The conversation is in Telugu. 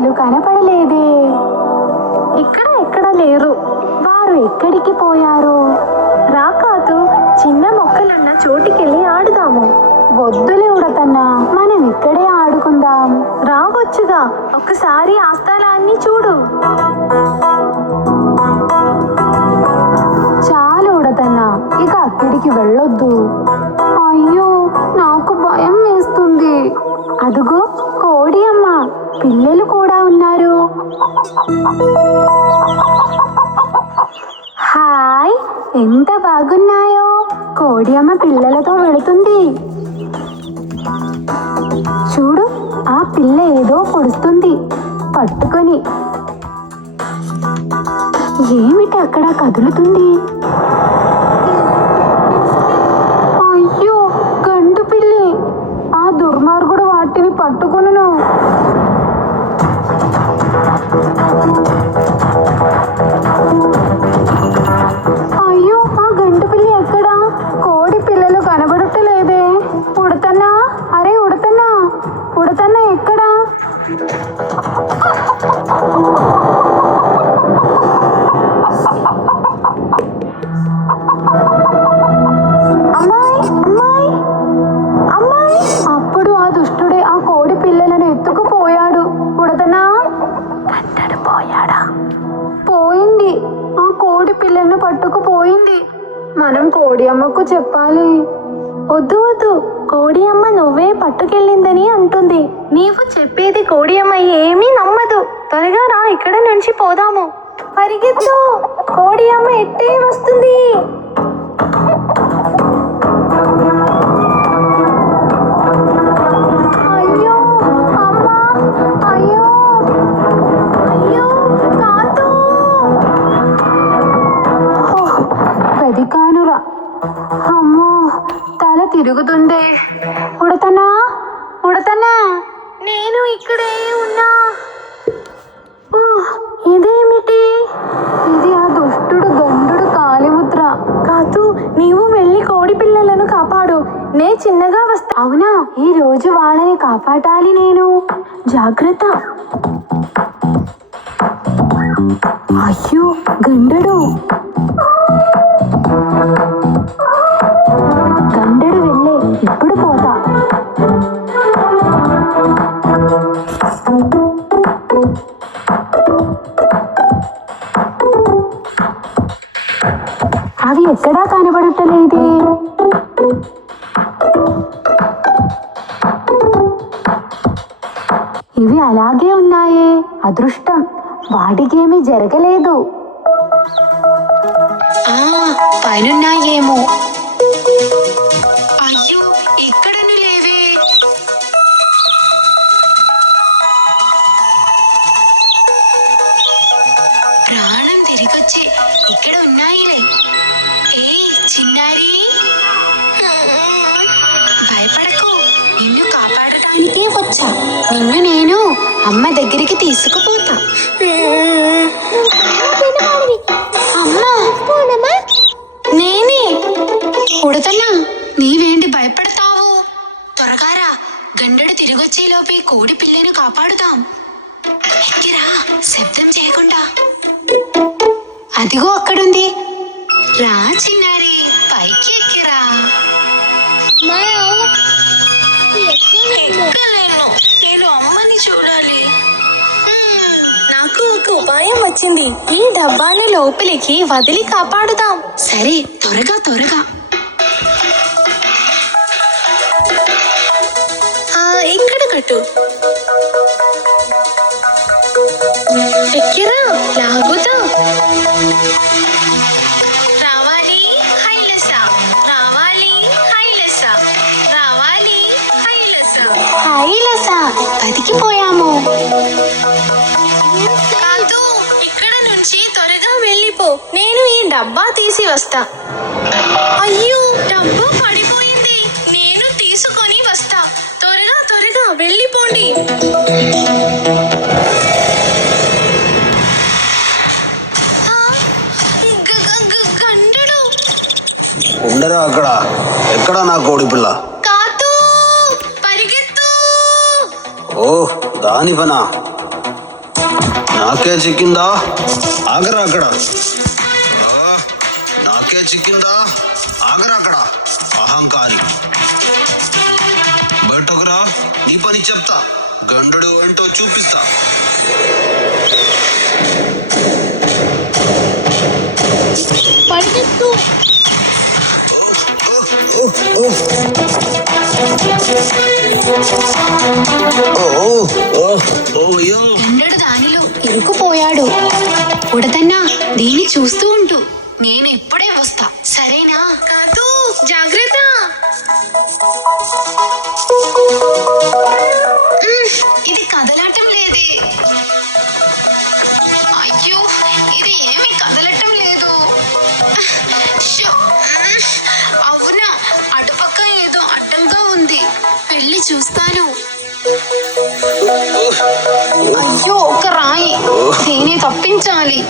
అసలు కనపడలేదే. ఎక్కడ లేరు. వారు ఎక్కడికి పోయారు? రాకాతు, చిన్న మొక్కలున్న చోటికెళ్ళి ఆడుదాము. వద్దులే ఉడతన్నా, మనం ఇక్కడే ఆడుకుందాం. రావచ్చుగా, ఒకసారి ఆ స్థలాన్ని చూడు. చాలు ఉడతన్నా, ఇక అక్కడికి వెళ్ళొద్దు. అయ్యో, నాకు భయం వేస్తుంది. అదుగో కోడి అమ్మ, పిల్లలు కూడా ఉన్నారు. హాయ్, ఎంత బాగున్నాయో. కోడి అమ్మ పిల్లలతో వెళుతుంది. చూడు, ఆ పిల్ల ఏదో పొడుస్తుంది పట్టుకొని. ఏమిటి అక్కడ కదులుతుంది? అయ్యో, గండు పిల్లి. ఆ దుర్మార్గుడు వాటిని పట్టుకొనును. అయ్యో, ఆ గండు పిల్లి ఎక్కడా? కోడి పిల్లలు కనబడటలేదే. ఉడతన్నా, అరే ఉడతన్నా, ఉడతన్నా ఎక్కడా? అమ్మాయి, అమ్మాయి, అమ్మాయి. అప్పుడు ఆ దుష్టుడే ఆ కోడి పిల్లలను ఎత్తుకుపోయాడు. ఉడతనా, గంటడు పోయాడా? పోయింది. ఆ కోడి పిల్లను పట్టుకుపోయింది. మనం కోడి అమ్మకు చెప్పాలి. వద్దు వద్దు, కోడి అమ్మ నువ్వే పట్టుకెళ్ళిందని అంటుంది. నీవు చెప్పేది కోడి అమ్మ ఏమీ నమ్మదు. త్వరగా రా, ఇక్కడ నుంచి పోదాము. పరిగెత్తు, కోడి అమ్మ ఎట్టే వస్తుంది. అయ్యో అమ్మా, అయ్యో అయ్యో, కాదు. అది కానురా. అమ్మో, తల తిరుగుతుందే. ఉడతనా, ఉడతనా, నేను ఇక్కడే ఉన్నా. ఇదేమిటి? ఇది ఆ దుష్టుడు గండుడు కాలిముద్ర. కాదు, నీవు వెళ్ళి కోడి పిల్లలను కాపాడు. నే చిన్నగా వస్తా. అవునా, ఈ రోజు వాళ్ళని కాపాడాలి నేను. జాగ్రత్త. అయ్యో, గండడు. గండడు వెళ్ళే, ఇప్పుడు పోతా. అవి ఎక్కడా కనబడటలేదే. ఇవి అలాగే ఉన్నాయే. అదృష్టం, వాటికేమీ జరగలేదు. పైనున్నాయేమో. అయ్యో, ఇక్కడను లేవే. ప్రాణం తిరిగొచ్చే, ఇక్కడ ఉన్నాయిలే. ఏ చిన్నారి, భయపడకు, నిన్ను కాపాడటానికే వచ్చా. నిన్ను నేను అమ్మ దగ్గరికి తీసుకుపోతా. అమ్మా, నేనే. ఉడతన్నా, నీవేంటి భయపడతావు? త్వరగా రా, గండడు తిరిగొచ్చేలోపే కోడి పిల్లను కాపాడుదాం. ఎక్కిరా, శబ్దం చేయకుండా. అదిగో అక్కడుంది. రా చిన్నారి, పైకి ఎక్కిరా. ఎక్కలేను, నేను అమ్మని చూడాలి. నాకు ఒక ఉపాయం వచ్చింది. ఈ డబ్బాని లోపలికి వదిలి కాపాడుదాం. సరే, త్వరగా త్వరగా. ఇక్కడ కట్టు. ఎక్కిరా, లాగుతా. రావాలి హైలస, రావాలి హైలస, రావాలి హైలస. హైలస, బతికిపోయాము. కాదు, ఇక్కడ నుంచి త్వరగా వెళ్ళిపో. నేను ఈ డబ్బా తీసి వస్తా. అయ్యో, డబ్బా పడిపోయింది. నేను తీసుకొని వస్తా. త్వరగా త్వరగా వెళ్ళిపోండి. ఉండరా అక్కడ. ఎక్కడా నా కోడి పిల్ల? కాదు, పరిగెత్తు. ఓ, దాని పనా? నాకే చిక్కిందా? ఆగరా అక్కడ. ఆ, నాకే చిక్కిందా? ఆగరా అక్కడ అహంకారి. బయటకురా, నీ పని చెప్తా. గండుడు ఏంటో చూపిస్తా. పరిగెత్తు. గండడు దానిలో ఇరుక్కుపోయాడు. ఉడతన్నా దీన్ని చూస్తూ ఉంటూ నేను ఇప్పుడే వస్తా, సరేనా? కాదు, జాగ్రత్త. ఇది కదలటం లేదే. అయ్యో, ఇది ఏమి కదలటం లేదు. షో. అవునా, అటుపక్క ఏదో అడ్డంగా ఉంది. వెళ్ళి చూస్తాను. అయ్యో, ఒక రాయి. దీన్ని తప్పించాలి.